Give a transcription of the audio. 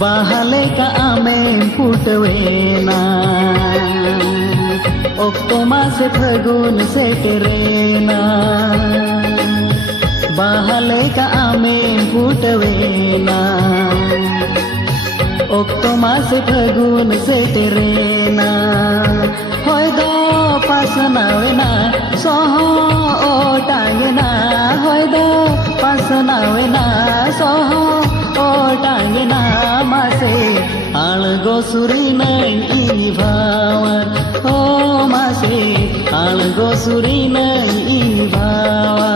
Bahale ka amen putwena Okto mase phagun seterena Bahale ka amen putwena Okto mase phagun seterena Hoy do pasanawena soho otangena Hoy do pasanawena soho otangena mase algo surinai ibawan oh mase algo surinai ibawan